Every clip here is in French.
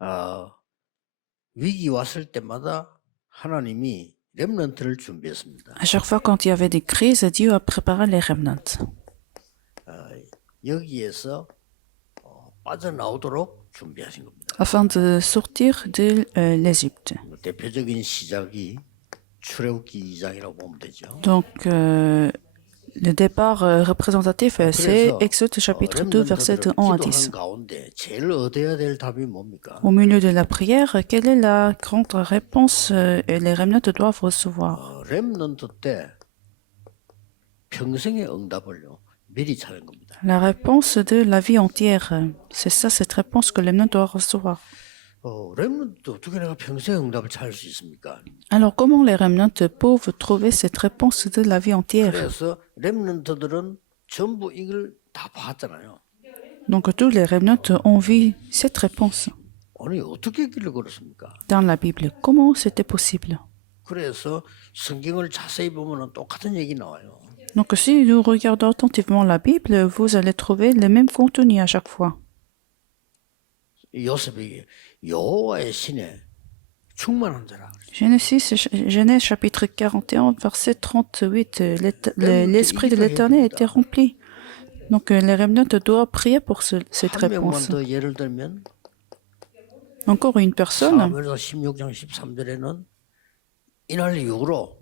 어, 위기 왔을 때마다 하나님이 렘넌트를 준비했습니다. À chaque fois quand il y avait des crises, Dieu a préparé les remnants 여기에서 빠져나오도록 준비하신 겁니다. afin de sortir de l'Égypte. 대표적인 시작이 출애굽기 2장이라고 보면 되죠. Donc, le départ représentatif, c'est Exode chapitre 2, verset 1 à 10. 가운데 제일 얻어야 될 답이 뭡니까? Au milieu de la prière, quelle est la grande réponse et les remnants doivent recevoir? 렘넌트 때 평생의 응답을요 미리 찾은 겁니다. La réponse de la vie entière, c'est ça, cette réponse que les remnants doivent recevoir. 렘넌트 어떻게 내가 평생의 응답을 찾을 수 있습니까? Alors, comment les remnants peuvent trouver cette réponse de la vie entière? 그래서 렘넌트들은 전부 이걸 다 봤잖아요. Donc, tous les remnants ont vu cette réponse 아니 어떻게 길을 걸었습니까? dans la Bible. Comment c'était possible? 그래서 성경을 자세히 보면 똑같은 얘기 나와요. Donc, si nous regardons attentivement la Bible, vous allez trouver le même contenu à chaque fois. 요셉이 여호와의 신에 충만한 자라. Genèse chapitre 41, verset 38, l'esprit de l'Éternel était rempli. Donc, les remnants doivent prier pour cette 한 명만 réponse. 더 예를 들면 Encore une personne, 사무엘서 16장 13절에는 이날 이후로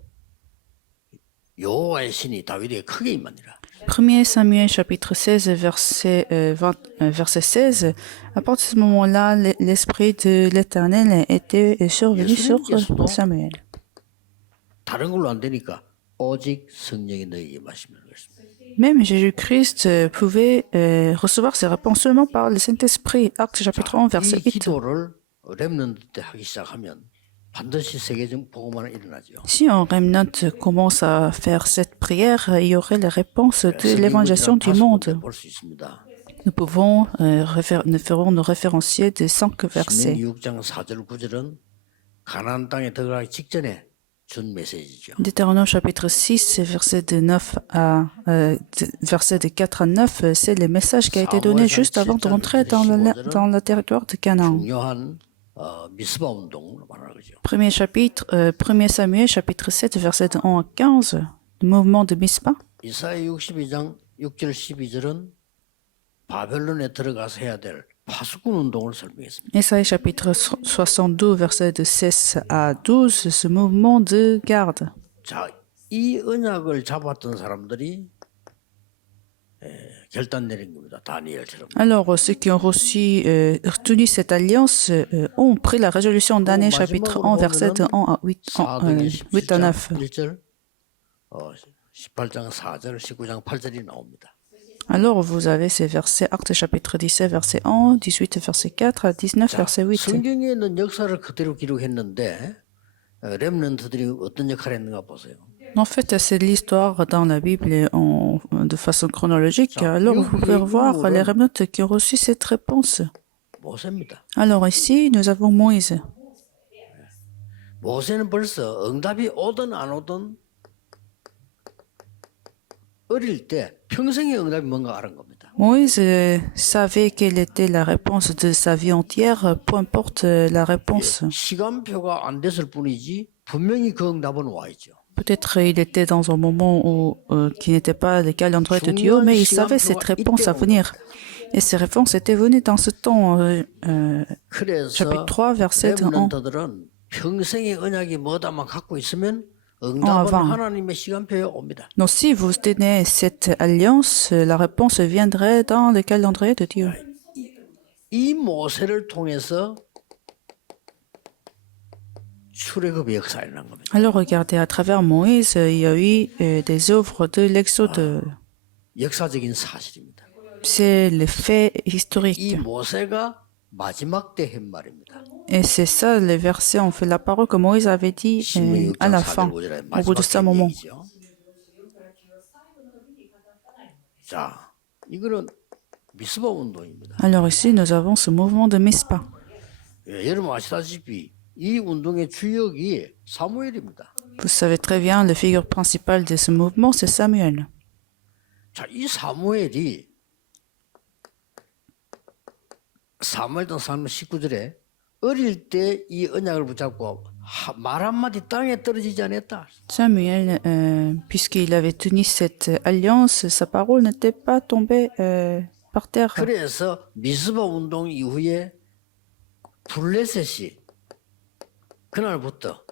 여호와의 신이 다윗에게 크게 임하니라. 1 Samuel chapitre 16, verset 16, à partir de ce moment-là, l'esprit de l'Éternel était survenu sur Samuel. 다른 걸로 안 되니까 오직 성령이 너에게 임하시면 그랬습니다. Même Jésus-Christ pouvait recevoir ses réponses seulement par le Saint-Esprit. Acte chapitre 1, verset 이 8. 기도를 렘넌트 때 하기 시작하면 반드시 세계적 복음화는 일어나죠. Si un remnant commence à faire cette prière, il y aurait les réponses de l'évangélisation du monde. 볼 수 있습니다. Nous pouvons nous ferons nos référenciers de 5 versets. 신명기 6장 4절 9절은 가나안 땅에 들어가기 직전에 준 메시지죠. Deutéronome chapitre 6, verset de 4 à 9, c'est le message qui a été donné juste avant de rentrer dans le territoire de Canaan. 중요한 미스바 운동을 말하는 거죠. 1 Samuel chapitre 7, verset de 1 à 15, le mouvement de Mispa. 이사야 62장 6절 12절은 바벨론에 들어가서 해야 될 파수꾼 운동을 설명했습니다. Isaïe chapitre 62, verset de 16 à 12, ce mouvement de garde. 자, 이 언약을 잡았던 사람들이 결단 내린 겁니다. 다니엘처럼. Alors, ceux qui ont retenu cette alliance ont pris la résolution d'année chapitre 1, verset de 1 à 8 à 9. 1절, 18장 4절, 19장 8절이 나옵니다. Alors, vous avez ces versets, Actes chapitre 17, verset 1, 18, verset 4, à 19, verset 8. 성경에 있는 역사를 그대로 기록했는데 렘넌트들이 어떤 역할을 했는가 보세요. En fait, c'est l'histoire dans la Bible de façon chronologique. Alors, vous pouvez voir les remnants qui ont reçu cette réponse. 모세입니다. Alors ici, nous avons Moïse. 모세는 벌써 응답이 오든 안 오든 어릴 때 평생의 응답이 뭔가 알은 겁니다. Moïse savait quelle était la réponse de sa vie entière, peu importe la réponse. 시간표가 안 됐을 뿐이지 분명히 그 응답은 와 있죠. Peut-être il était dans un moment où qui n'était pas le calendrier de Dieu, mais il savait cette réponse à venir. Et ces réponses étaient venues dans ce temps. Chapitre 3, verset 1. 렘넌트들은 평생의 언약이 뭐다만 갖고 있으면 응답은 하나님의 시간표에 옵니다. Donc si vous tenez cette alliance, la réponse viendrait dans le calendrier de Dieu. 이 모세를 통해서 출애굽의 역사가 일어난 겁니다. Alors regardez, à travers Moïse, il y a eu des œuvres de l'Exode. 역사적인 사실입니다. C'est le fait historique. 이 모세가 마지막 때 한 말입니다. Et c'est ça, les versets ont fait la parole que Moïse avait dit à la fin, au bout de ce moment. 자, 이거는 미스바 운동입니다. Alors ici, nous avons ce mouvement de Mispa. 여러분 아시다시피 이 운동의 주역이 사무엘입니다. Vous savez très bien, la figure principale de ce mouvement, c'est Samuel. 자, 이 사무엘이 사무엘상 19절에 어릴 때 이 언약을 붙잡고 말 한마디 땅에 떨어지지 않았다. Samuel, puisqu'il avait tenu cette alliance, sa parole n'était pas tombée par terre. 그래서 미스바 운동 이후에 블레셋이 그날부터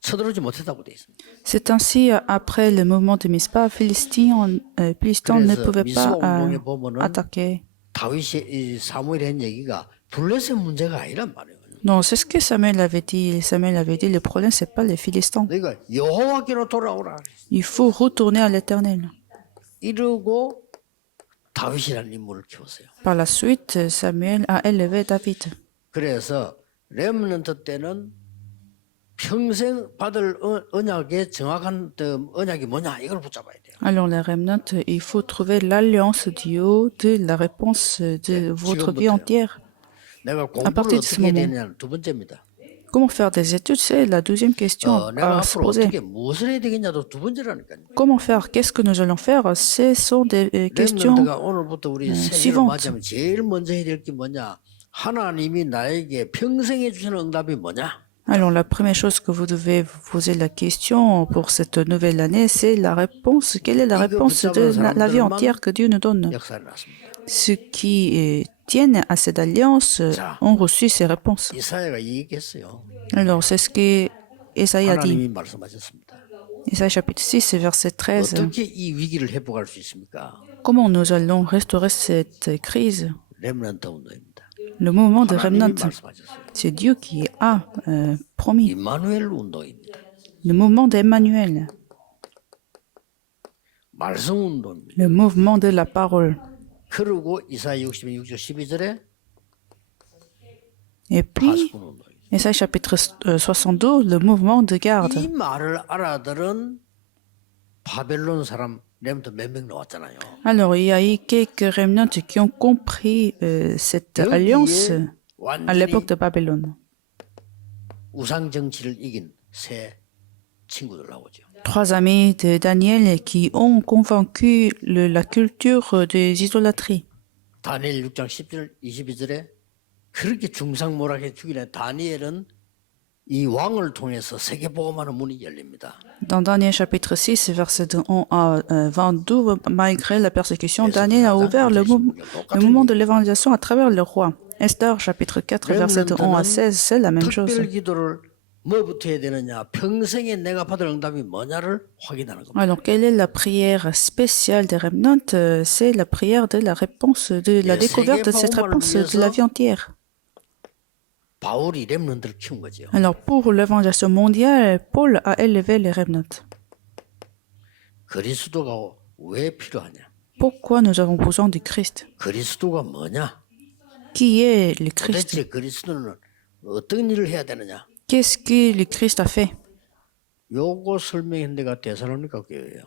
쳐들어오지 못했다고 돼 있습니다. C'est ainsi, après le mouvement de Mispa, Philistin ne 그래서 pouvait 미스바 pas 운동에 보면은 attaquer. 다윗이 이 사무엘이 한 얘기가 블레셋 문제가 아니란 말이에요. Non, c'est ce que Samuel avait dit. Samuel avait dit, le problème, c'est pas les Philistins. 그러니까 여호와께로 돌아오라. Il faut retourner à l'Éternel. 이러고 다윗이라는 인물을 키웠어요. Par la suite, Samuel a élevé David. 그래서 렘넌트 때는 평생 받을 언약의 정확한 언약이 뭐냐 이걸 붙잡아야 돼요. Alors, les remnants, il faut trouver l'alliance du haut de la réponse de votre vie entière. 내가 À partir 공부를 de ce 어떻게 해야 moment. 되느냐는 두 번째입니다. Comment faire des études, c'est la deuxième question 내가 à se 앞으로 poser. 어떻게 무엇을 해야 되겠냐도 두 번째라니까요. Comment faire? Qu'est-ce que nous allons faire? Ce sont des questions. 렘넌트가 오늘부터 우리 새해를 suivante. 맞이하면 제일 먼저 해야 될 게 뭐냐? 하나님이 나에게 평생에 주시는 응답이 뭐냐? Alors, la première chose que vous devez vous poser la question pour cette nouvelle année, c'est la réponse. Quelle est la réponse de la vie entière que Dieu nous donne? 역사에 났습니다. Ceux qui tiennent à cette alliance ont reçu ces réponses. 이사야가 얘기했어요. Alors, c'est ce que Esaïe a dit. 하나님이 말씀하셨습니다. Esaïe chapitre 6, verset 13. 어떻게 이 위기를 회복할 수 있습니까? Comment nous allons restaurer cette crise? 렘넌트 운동입니다. Le mouvement de 하나님이 remnant, 말씀하셨어요. c'est Dieu qui a promis. 임마누엘 운동입니다. Le mouvement d'Emmanuel, 말씀 운동입니다. le mouvement de la parole. 그리고 이사야 66장 12절에 Et puis, 파수꾼 운동입니다. Esaïe chapitre 62, le mouvement de garde. 이 말을 알아들은 바벨론 사람 렘넌트 몇 명 나왔잖아요. Alors, il y a eu quelques remnants qui ont compris cette alliance 여기에 à l'époque 완전히 de Babylone. 우상 정치를 이긴 새 친구들 나오죠. Trois amis de Daniel qui ont convaincu la culture des idolâtries. 다니엘 6장 10절 22절에 그렇게 중상모략해 죽이는 다니엘은 이 왕을 통해서 세계복음하는 문이 열립니다. Dans Daniel chapitre 6, verset de 1 à 22, malgré la persécution, Daniel a ouvert le moment de l'évangélisation à travers le roi. Esther chapitre 4, verset de 1 à 16, c'est la même chose. 특별 기도를 뭐부터 해야 되느냐? 평생에 내가 받을 응답이 뭐냐를 확인하는 겁니다. Alors, quelle est la prière spéciale des remnants? C'est la prière de la réponse, de la découverte de cette réponse de la vie entière. 바울이 렘넌트를 키운 거죠. Alors, pour l'évangélisation mondiale, Paul a élevé les remnants. 그리스도가 왜 필요하냐? Pourquoi nous avons besoin du Christ? 그리스도가 뭐냐? Qui est le Christ? 도대체 그리스도는 어떤 일을 해야 되느냐? Qu'est-ce que le Christ a fait? 요거 설명한 데가 데살로니가 교회예요.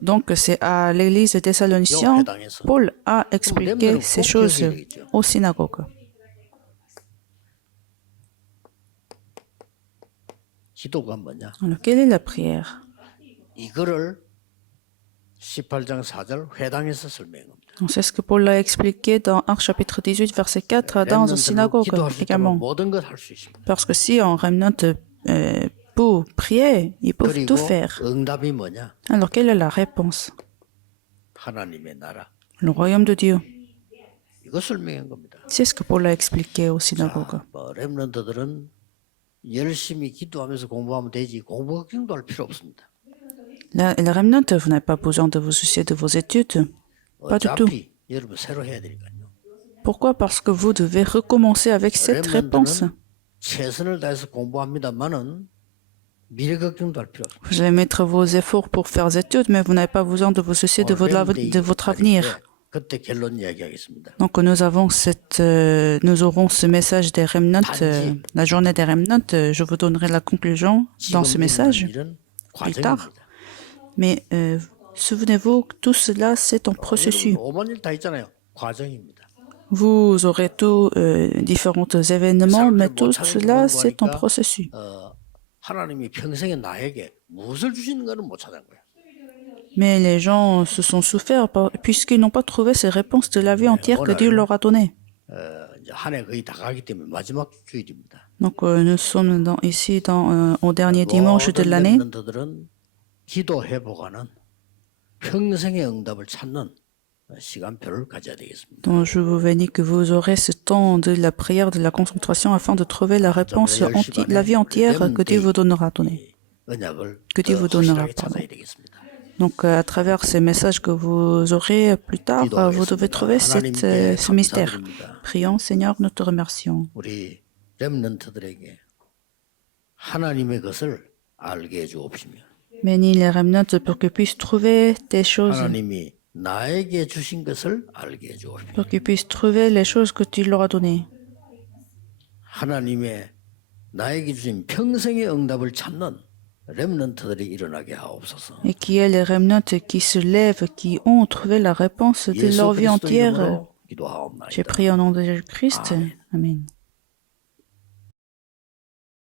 Donc, c'est à l'église de Thessaloniciens, Paul a expliqué ces choses aux synagogues. 기도가 뭐냐? Alors, quelle est la prière? 이거를 18장 4절 회당에서 설명한 겁니다. Donc, c'est ce que Paul a expliqué dans Actes chapitre 18, verset 4, dans une synagogue 기도할 수 있다면 également. 모든 걸 할 수 있습니다. Parce que si un remnant peut prier, ils peuvent 그리고 tout faire. 응답이 뭐냐? Alors, quelle est la réponse? 하나님의 나라. Le royaume de Dieu. 이거 설명한 겁니다. C'est ce que Paul a expliqué aux synagogues. 렘넌트들은 열심히 기도하면서 공부하면 되지 공부 걱정도 할 필요 없습니다. Les remnants, vous n'avez pas besoin de vous soucier de vos études. Pas du tout. 어차피 여러분 새로 해야 되니까요. Pourquoi? Parce que vous devez recommencer avec cette réponse. 렘넌트는 최선을 다해서 공부합니다만은 미래 걱정도 할 필요 없습니다. Vous allez mettre vos efforts pour faire des études, mais vous n'avez pas besoin de vous soucier de votre avenir. 그때 결론 이야기하겠습니다. Donc nous aurons ce message des remnants, la journée des remnants. Je vous donnerai la conclusion dans ce message 일은 plus tard. 과정입니다. Mais souvenez-vous que tout cela, c'est un processus. 5만 일 다 있잖아요. 과정입니다. Vous aurez tous différents événements, mais tout cela, c'est un processus. 하나님이 평생에 나에게 무엇을 주시는 거는 못 찾은 거예요. Mais les gens se sont souffert puisqu'ils n'ont pas trouvé ces réponses de la vie entière que Dieu leur a données. 이제 한 해 거의 다 가기 때문에 마지막 주일입니다. Donc nous sommes ici au dernier dimanche de 모든 l'année. 렘넌트들은 기도 회복하는 평생의 응답을 찾는 시간표를 가져야 되겠습니다. Donc je vous bénis que vous aurez ce temps de la prière, de la concentration afin de trouver la réponse, la vie entière que Dieu vous donnera. Que Dieu vous donnera, pardon. Donc, à travers ces messages que vous aurez plus tard, vous devez trouver ce mystère. Prions, Seigneur, nous te remercions. 우리 렘넌트들에게 하나님의 것을 알게 해 주옵시며 Bénis les remnants pour qu'ils puissent trouver des choses, 하나님이 나에게 주신 것을 알게 해 주옵시며 pour qu'ils puissent trouver les choses que tu leur as données. 하나님의 나에게 주신 평생의 응답을 찾는 렘넌트들이 일어나게 하옵소서. Et qu'il y ait les remnants qui se lèvent, qui ont trouvé la réponse de leur vie entière. 기도하옵나이다. J'ai prié au nom de Jésus-Christ. Amen.